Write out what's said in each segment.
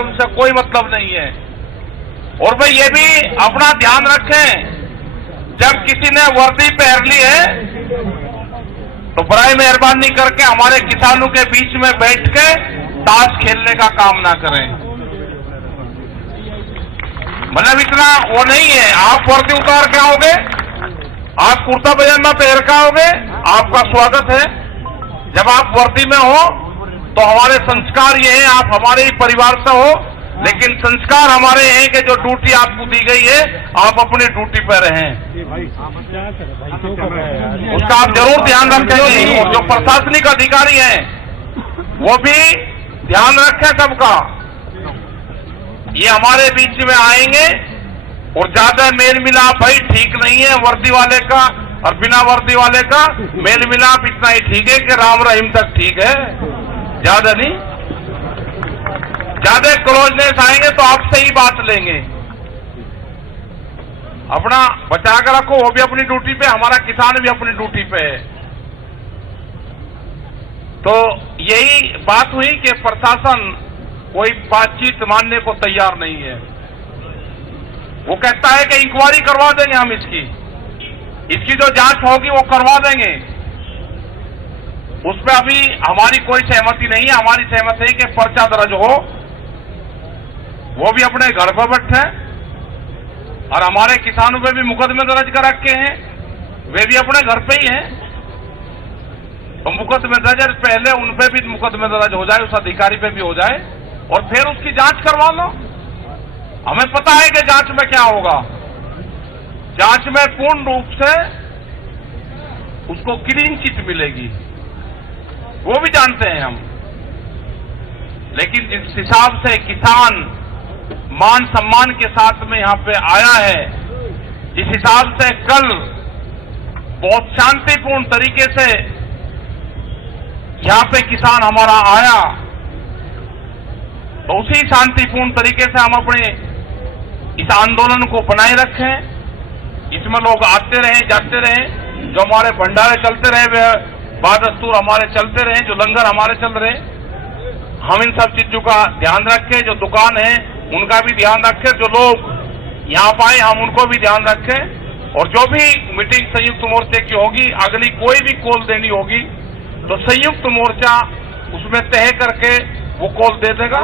उनसे कोई मतलब नहीं है। और भाई ये भी अपना ध्यान रखें, जब किसी ने वर्दी पहन ली है तो बराए मेहरबानी करके हमारे किसानों के बीच में बैठ के ताश खेलने का काम ना करें। मतलब इतना वो नहीं है, आप वर्दी उतार के आओगे, आप कुर्ता पजामा पहन के आओगे, आपका स्वागत है। जब आप वर्दी में हो तो हमारे संस्कार ये हैं, आप हमारे ही परिवार से हो, लेकिन संस्कार हमारे हैं कि जो ड्यूटी आपको दी गई है आप अपनी ड्यूटी पर रहें, उसका आप जरूर ध्यान रखेंगे। और जो प्रशासनिक अधिकारी हैं वो भी ध्यान रखें सबका। ये हमारे बीच में आएंगे और ज्यादा मेल मिलाप भाई ठीक नहीं है, वर्दी वाले का और बिना वर्दी वाले का मेल मिलाप इतना ही ठीक है कि राम रहीम तक ठीक है, ज्यादा नहीं। ज्यादा क्लोजनेस आएंगे तो आपसे ही बात लेंगे। अपना बचा कर रखो, वो भी अपनी ड्यूटी पे, हमारा किसान भी अपनी ड्यूटी पे है। तो यही बात हुई कि प्रशासन कोई बातचीत मानने को तैयार नहीं है। वो कहता है कि इंक्वायरी करवा देंगे हम, इसकी जो जांच होगी वो करवा देंगे। उसमें अभी हमारी कोई सहमति नहीं है। हमारी सहमति है कि पर्चा दर्ज हो, वो भी अपने घर पर बैठे, और हमारे किसानों पे भी मुकदमे दर्ज कर रखे हैं, वे भी अपने घर पे ही हैं। तो मुकदमे दर्ज पहले उन पे भी मुकदमे दर्ज हो जाए, उस अधिकारी पे भी हो जाए, और फिर उसकी जांच करवा लो। हमें पता है कि जांच में क्या होगा। जांच में पूर्ण रूप से उसको क्लीन चिट मिलेगी, वो भी जानते हैं हम। लेकिन जिस हिसाब से किसान मान सम्मान के साथ में यहां पे आया है, जिस हिसाब से कल बहुत शांतिपूर्ण तरीके से यहां पे किसान हमारा आया, तो उसी शांतिपूर्ण तरीके से हम अपने इस आंदोलन को बनाए रखें। इसमें लोग आते रहें, जाते रहें, जो हमारे भंडारे चलते रहे वे बादस्तूर हमारे चलते रहे, जो लंगर हमारे चल रहे, हम इन सब चीजों का ध्यान रखें। जो दुकान है उनका भी ध्यान रखें, जो लोग यहाँ पाए हम उनको भी ध्यान रखें। और जो भी मीटिंग संयुक्त मोर्चे की होगी, अगली कोई भी कॉल देनी होगी तो संयुक्त मोर्चा उसमें तय करके वो कॉल दे देगा।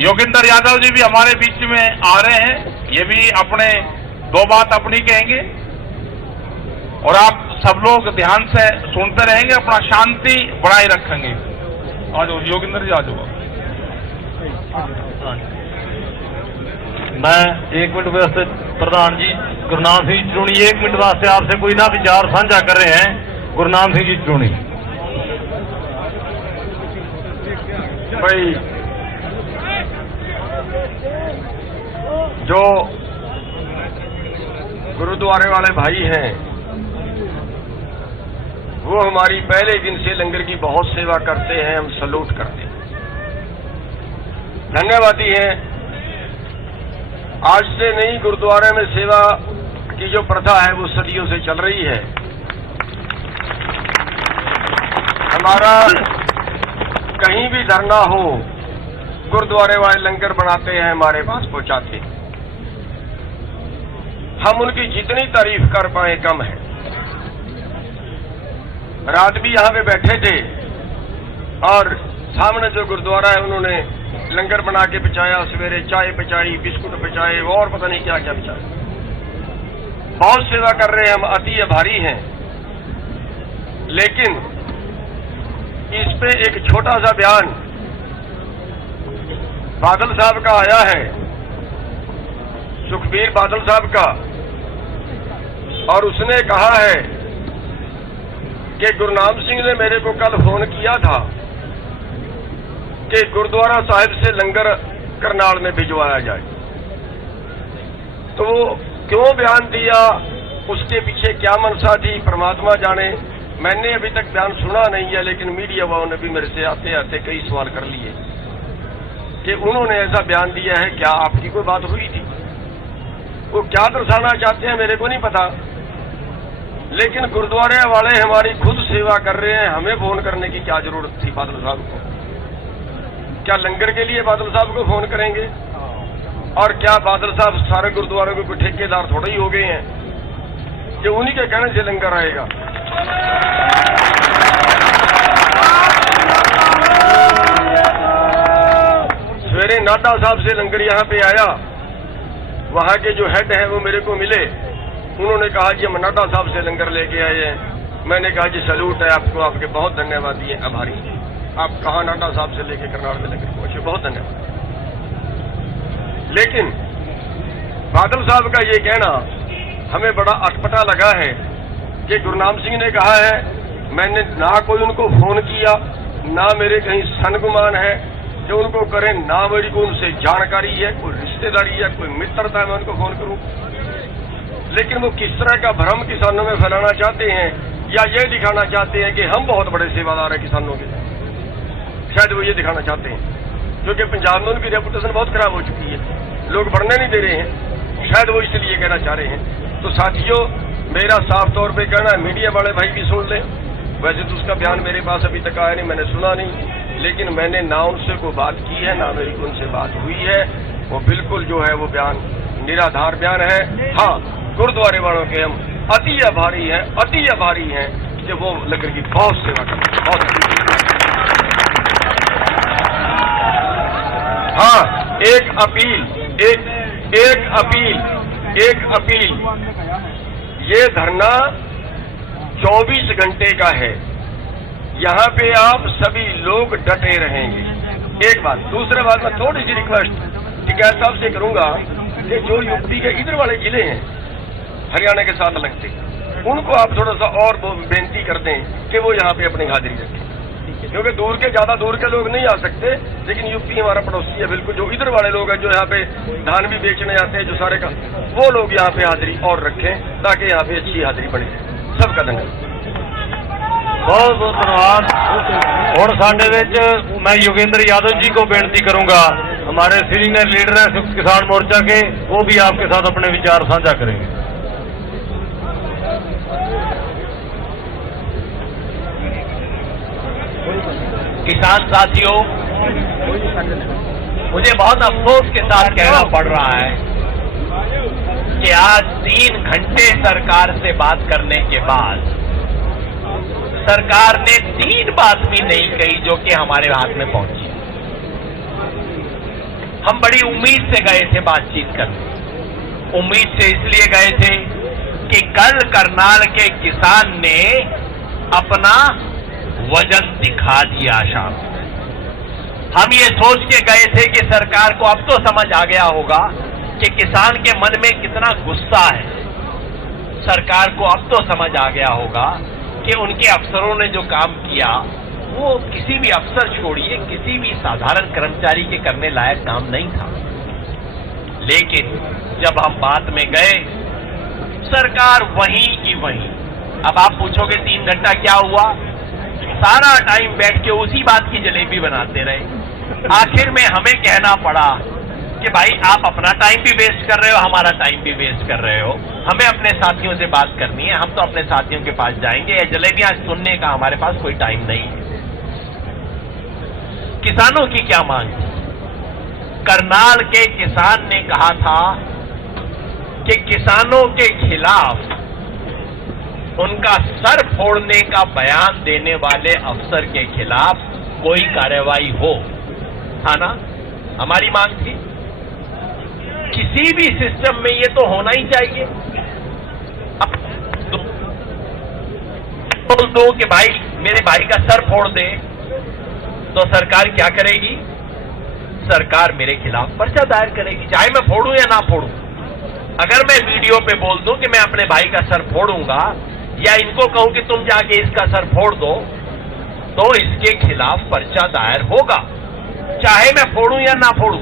योगेंद्र यादव जी भी हमारे बीच में आ रहे हैं, ये भी अपने दो बात अपनी कहेंगे, और आप सब लोग ध्यान से सुनते रहेंगे, अपना शांति बनाए रखेंगे। आ जाओ योगेंद्र जी, आ जाओ। मैं 1 मिनट वास्ते प्रधान जी गुरनाम सिंह चुनी 1 मिनट वास्ते आपसे कोई ना विचार साझा कर रहे हैं। गुरनाम सिंह जी चुनी। भाई जो गुरुद्वारे वाले भाई हैं वो हमारी पहले दिन से लंगर की बहुत सेवा करते हैं, हम सलूट करते हैं, धन्यवादी हैं। आज से नहीं, गुरुद्वारे में सेवा की जो प्रथा है वो सदियों से चल रही है। हमारा कहीं भी धरना हो, गुरुद्वारे वाले लंगर बनाते हैं, हमारे पास पहुंचाते हैं। हम उनकी जितनी तारीफ कर पाए कम है। रात भी यहाँ पे बैठे थे और सामने जो गुरुद्वारा है उन्होंने लंगर बना के पहुंचाया, सवेरे चाय पहुंचाई, बिस्कुट पहुंचाए, और पता नहीं क्या क्या पहुंचाया। बहुत सेवा कर रहे हैं, हम अति आभारी हैं। लेकिन इस पे एक छोटा सा बयान बादल साहब का आया है, सुखबीर बादल साहब का, और उसने कहा है कि गुरनाम सिंह ने मेरे को कल फोन किया था कि गुरुद्वारा साहिब से लंगर करनाल में भिजवाया जाए। तो वो क्यों बयान दिया, उसके पीछे क्या मंशा थी, परमात्मा जाने। मैंने अभी तक बयान सुना नहीं है, लेकिन मीडिया वालों ने भी मेरे से आते आते कई सवाल कर लिए कि उन्होंने ऐसा बयान दिया है, क्या आपकी कोई बात हुई थी? वो क्या दर्शाना चाहते हैं मेरे को नहीं पता, लेकिन गुरुद्वारे वाले हमारी खुद सेवा कर रहे हैं, हमें फोन करने की क्या जरूरत थी बादल साहब को? क्या लंगर के लिए बादल साहब को फोन करेंगे? और क्या बादल साहब सारे गुरुद्वारों के कोई ठेकेदार थोड़े ही हो गए हैं? ये उन्हीं के कहने से लंगर आएगा। सवेरे नाडा साहब से लंगर यहाँ पे आया, वहां के जो हेड हैं वो मेरे को मिले, उन्होंने कहा जी हम नाडा साहब से लंगर लेके आए हैं। मैंने कहा जी सैल्यूट है आपको, आपके बहुत धन्यवाद दिए, आभारी। आप कहाँ नाडा साहब से लेके करनाल में लंगर पहुंचे, बहुत धन्यवाद। लेकिन बादल साहब का ये कहना हमें बड़ा अटपटा लगा है कि गुरनाम सिंह ने कहा है मैंने ना कोई उनको फोन किया, ना मेरे कहीं सनगुमान है जो उनको करें, ना मेरी को उनसे जानकारी है, कोई रिश्तेदारी है, कोई मित्रता है मैं उनको फोन करूं। लेकिन वो किस तरह का भ्रम किसानों में फैलाना चाहते हैं या ये दिखाना चाहते हैं कि हम बहुत बड़े सेवादार हैं किसानों के, शायद वो ये दिखाना चाहते हैं, क्योंकि पंजाब में उनकी रेपुटेशन बहुत खराब हो चुकी है, लोग बढ़ने नहीं दे रहे हैं, शायद वो इसलिए कहना चाह रहे हैं। तो साथियों, मेरा साफ तौर पे कहना है, मीडिया वाले भाई भी सुन लें, वैसे तो उसका बयान मेरे पास अभी तक आया नहीं, मैंने सुना नहीं, लेकिन मैंने ना उनसे कोई बात की है, ना मेरी उनसे बात हुई है। वो बिल्कुल जो है वो बयान निराधार बयान है। हाँ, गुरुद्वारे वालों के हम अति आभारी हैं कि वो लंगर की बहुत सेवा करते हैं, बहुत। हाँ, एक अपील, ये धरना 24 घंटे का है, यहाँ पे आप सभी लोग डटे रहेंगे। एक बात, दूसरी बात मैं थोड़ी सी रिक्वेस्ट टिकैत साहब से करूंगा कि जो यूपी के इधर वाले जिले हैं हरियाणा के साथ लगते, उनको आप थोड़ा सा और बेनती कर दें कि वो यहाँ पे अपनी हाजिरी रखें, क्योंकि ज्यादा दूर के लोग नहीं आ सकते, लेकिन यूपी हमारा पड़ोसी है बिल्कुल, जो इधर वाले लोग हैं जो यहाँ पे धान भी बेचने आते हैं, जो सारे का, वो लोग यहाँ पे हाजिरी और रखें ताकि यहाँ पे अच्छी हाजिरी बने। सबका धन्यवाद, बहुत बहुत धन्यवाद। और साडे विच मैं योगेंद्र यादव जी को बेनती करूंगा, हमारे सीनियर लीडर हैं संयुक्त किसान मोर्चा के, वो भी आपके साथ अपने विचार साझा करेंगे। किसान साथियों, मुझे बहुत अफसोस के साथ कहना पड़ रहा है कि आज 3 घंटे सरकार से बात करने के बाद सरकार ने 3 बात भी नहीं कही जो कि हमारे हाथ में पहुंची। हम बड़ी उम्मीद से गए थे बातचीत करने, उम्मीद से इसलिए गए थे कि कल करनाल के किसान ने अपना वजन दिखा दिया शाम। हम ये सोच के गए थे कि सरकार को अब तो समझ आ गया होगा कि किसान के मन में कितना गुस्सा है, सरकार को अब तो समझ आ गया होगा कि उनके अफसरों ने जो काम किया वो किसी भी अफसर छोड़िए, किसी भी साधारण कर्मचारी के करने लायक काम नहीं था। लेकिन जब हम बात में गए, सरकार वहीं की वहीं। अब आप पूछोगे 3 घंटा क्या हुआ? सारा टाइम बैठ के उसी बात की जलेबी बनाते रहे। आखिर में हमें कहना पड़ा कि भाई आप अपना टाइम भी वेस्ट कर रहे हो, हमारा टाइम भी वेस्ट कर रहे हो, हमें अपने साथियों से बात करनी है, हम तो अपने साथियों के पास जाएंगे, या जलेबियां सुनने का हमारे पास कोई टाइम नहीं है। किसानों की क्या मांग थी? करनाल के किसान ने कहा था कि किसानों के खिलाफ उनका सर फोड़ने का बयान देने वाले अफसर के खिलाफ कोई कार्रवाई हो, था ना? हमारी मांग थी। किसी भी सिस्टम में ये तो होना ही चाहिए। अब बोल दो कि भाई मेरे भाई का सर फोड़ दे, तो सरकार क्या करेगी? सरकार मेरे खिलाफ पर्चा दायर करेगी, चाहे मैं फोड़ूं या ना फोड़ूं। अगर मैं वीडियो पे बोल दूं कि मैं अपने भाई का सर फोड़ूंगा, या इनको कहूं कि तुम जाके इसका सर फोड़ दो, तो इसके खिलाफ पर्चा दायर होगा, चाहे मैं फोड़ूं या ना फोड़ूं।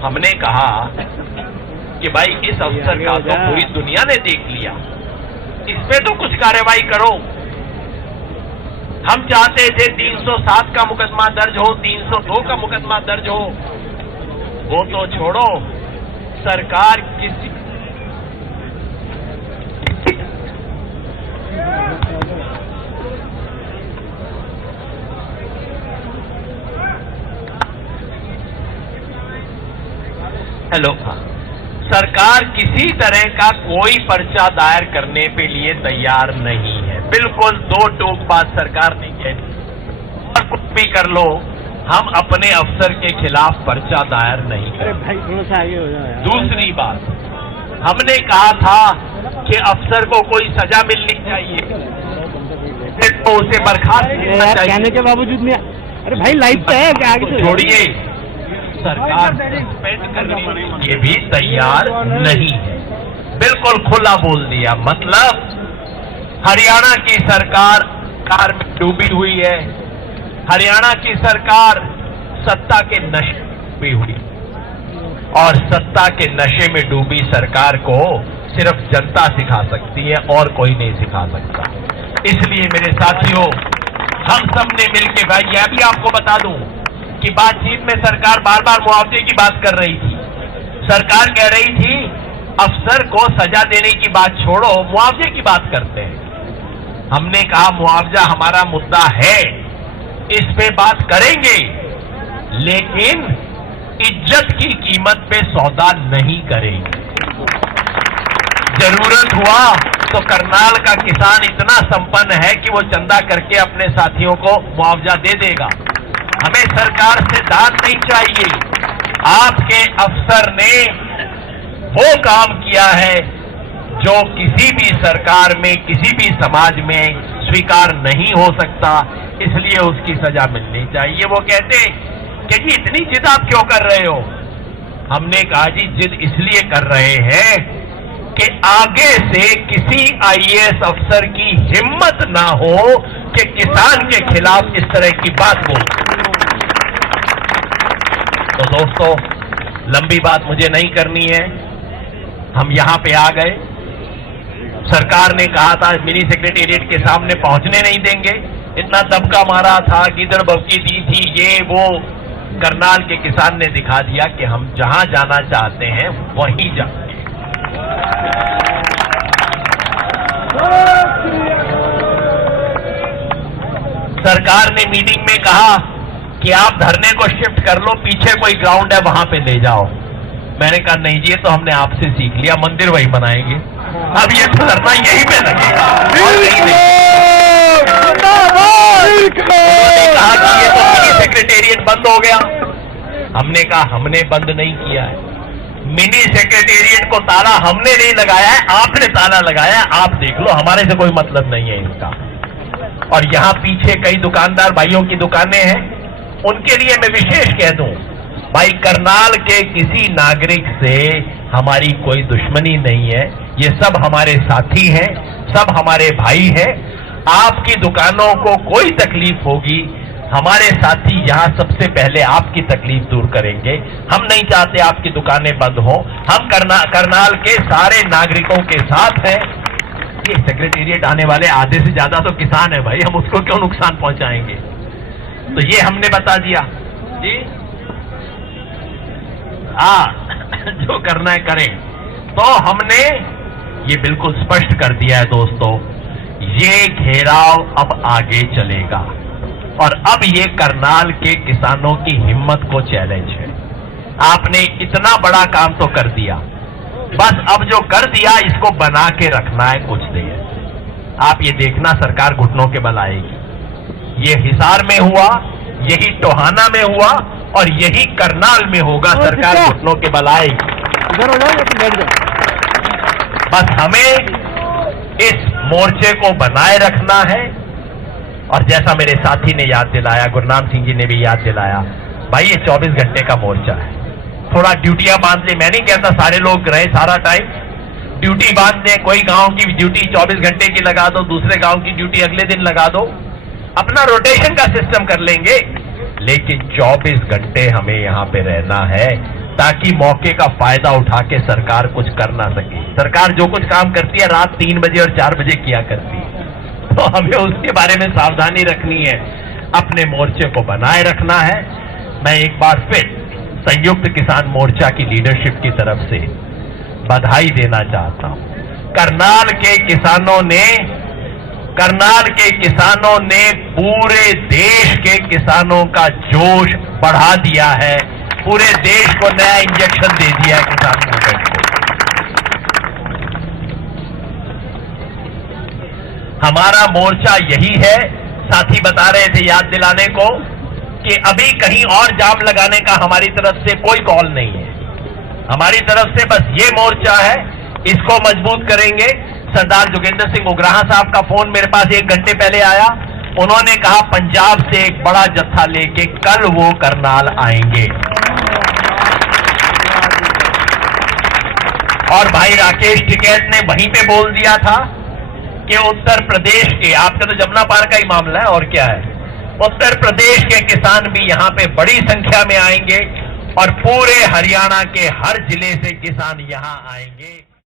हमने कहा कि भाई इस अफसर का तो पूरी दुनिया ने देख लिया, इस पे तो कुछ कार्रवाई करो। हम चाहते थे 307 का मुकदमा दर्ज हो, 302 का मुकदमा दर्ज हो, वो तो छोड़ो, सरकार हेलो, हाँ, सरकार किसी तरह का कोई पर्चा दायर करने के लिए तैयार नहीं है। बिल्कुल दो टूक बात सरकार नहीं कहती। और कुछ भी कर लो, हम अपने अफसर के खिलाफ पर्चा दायर नहीं करेंगे। दूसरी बात, हमने कहा था कि अफसर को कोई सजा मिलनी चाहिए, तो उसे बर्खास्त करना चाहिए। कहने के बावजूद में, अरे भाई लाइव पे है क्या? आगे छोड़िए, सरकार सस्पेंड करने के लिए भी तैयार नहीं है। बिल्कुल खुला बोल दिया। मतलब हरियाणा की सरकार कार में डूबी हुई है, हरियाणा की सरकार सत्ता के नशे में डूबी हुई, और सत्ता के नशे में डूबी सरकार को सिर्फ जनता सिखा सकती है और कोई नहीं सिखा सकता। इसलिए मेरे साथियों, हम सब ने मिलकर, भाई यह भी आपको बता दूं कि बातचीत में सरकार बार बार मुआवजे की बात कर रही थी। सरकार कह रही थी अफसर को सजा देने की बात छोड़ो, मुआवजे की बात करते हैं। हमने कहा मुआवजा हमारा मुद्दा है, इस पे बात करेंगे, लेकिन इज्जत की कीमत पे सौदा नहीं करेंगे। जरूरत हुआ तो करनाल का किसान इतना संपन्न है कि वो चंदा करके अपने साथियों को मुआवजा दे देगा। हमें सरकार से दान नहीं चाहिए। आपके अफसर ने वो काम किया है जो किसी भी सरकार में, किसी भी समाज में स्वीकार नहीं हो सकता, इसलिए उसकी सजा मिलनी चाहिए। वो कहते कि जी इतनी जिद आप क्यों कर रहे हो? हमने कहा जी जिद इसलिए कर रहे हैं कि आगे से किसी आईएएस अफसर की हिम्मत ना हो कि किसान के खिलाफ इस तरह की बात बोले। तो दोस्तों, लंबी बात मुझे नहीं करनी है, हम यहां पे आ गए। सरकार ने कहा था मिनी सेक्रेटेरिएट के सामने पहुंचने नहीं देंगे, इतना दबका मारा था, गिदड़ बवकी दी थी, ये वो। करनाल के किसान ने दिखा दिया कि हम जहां जाना चाहते हैं वहीं जाएंगे। सरकार ने मीटिंग में कहा कि आप धरने को शिफ्ट कर लो, पीछे कोई ग्राउंड है वहां पे ले जाओ। मैंने कहा नहीं जी, ये तो हमने आपसे सीख लिया, मंदिर वहीं बनाएंगे, अब ये धरना यहीं पे लगेगा और कहीं नहीं। उन्होंने कहा कि ये तो मिनी सेक्रेटेरिएट बंद हो गया। हमने कहा हमने बंद नहीं किया है, मिनी सेक्रेटेरिएट को ताला हमने नहीं लगाया है, आपने ताला लगाया है, आप देख लो, हमारे से कोई मतलब नहीं है इसका। और यहां पीछे कई दुकानदार भाइयों की दुकानें हैं, उनके लिए मैं विशेष कह दूं, भाई करनाल के किसी नागरिक से हमारी कोई दुश्मनी नहीं है, ये सब हमारे साथी हैं, सब हमारे भाई हैं। आपकी दुकानों को कोई तकलीफ होगी, हमारे साथी यहां सबसे पहले आपकी तकलीफ दूर करेंगे। हम नहीं चाहते आपकी दुकानें बंद हो, हम करनाल के सारे नागरिकों के साथ हैं। ये सेक्रेटेरिएट आने वाले आधे से ज्यादा तो किसान है भाई, हम उसको क्यों नुकसान पहुंचाएंगे? तो ये हमने बता दिया जी, जो करना है करें। तो हमने ये बिल्कुल स्पष्ट कर दिया है दोस्तों, ये घेराव अब आगे चलेगा और अब ये करनाल के किसानों की हिम्मत को चैलेंज है। आपने इतना बड़ा काम तो कर दिया, बस अब जो कर दिया इसको बना के रखना है कुछ देर। आप ये देखना सरकार घुटनों के बल आएगी। ये हिसार में हुआ, यही टोहाना में हुआ और यही करनाल में होगा, सरकार घुटनों के बल आएगी। बस हमें इस मोर्चे को बनाए रखना है। और जैसा मेरे साथी ने याद दिलाया, गुरनाम सिंह जी ने भी याद दिलाया, भाई ये 24 घंटे का मोर्चा है, थोड़ा ड्यूटियां बांध ले। मैं नहीं कहता सारे लोग रहे सारा टाइम, ड्यूटी बांध दे, कोई गांव की ड्यूटी 24 घंटे की लगा दो, दूसरे गांव की ड्यूटी अगले दिन लगा दो, अपना रोटेशन का सिस्टम कर लेंगे। लेकिन 24 घंटे हमें यहाँ पे रहना है ताकि मौके का फायदा उठा के सरकार कुछ कर ना सके। सरकार जो कुछ काम करती है रात 3 बजे और 4 बजे किया करती है, तो हमें उसके बारे में सावधानी रखनी है, अपने मोर्चे को बनाए रखना है। मैं एक बार फिर संयुक्त किसान मोर्चा की लीडरशिप की तरफ से बधाई देना चाहता हूं। करनाल के किसानों ने पूरे देश के किसानों का जोश बढ़ा दिया है। पूरे देश को नया इंजेक्शन दे दिया है किसान मूवमेंट को। हमारा मोर्चा यही है, साथी बता रहे थे याद दिलाने को कि अभी कहीं और जाम लगाने का हमारी तरफ से कोई कॉल नहीं है। हमारी तरफ से बस ये मोर्चा है, इसको मजबूत करेंगे। सरदार जोगेंद्र सिंह उग्राहा साहब का फोन मेरे पास 1 घंटे पहले आया। उन्होंने कहा पंजाब से एक बड़ा जत्था लेके कल वो करनाल आएंगे। और भाई राकेश टिकैत ने वहीं पे बोल दिया था कि उत्तर प्रदेश के, आपका तो जमुना पार का ही मामला है और क्या है, उत्तर प्रदेश के किसान भी यहां पे बड़ी संख्या में आएंगे और पूरे हरियाणा के हर जिले से किसान यहां आएंगे।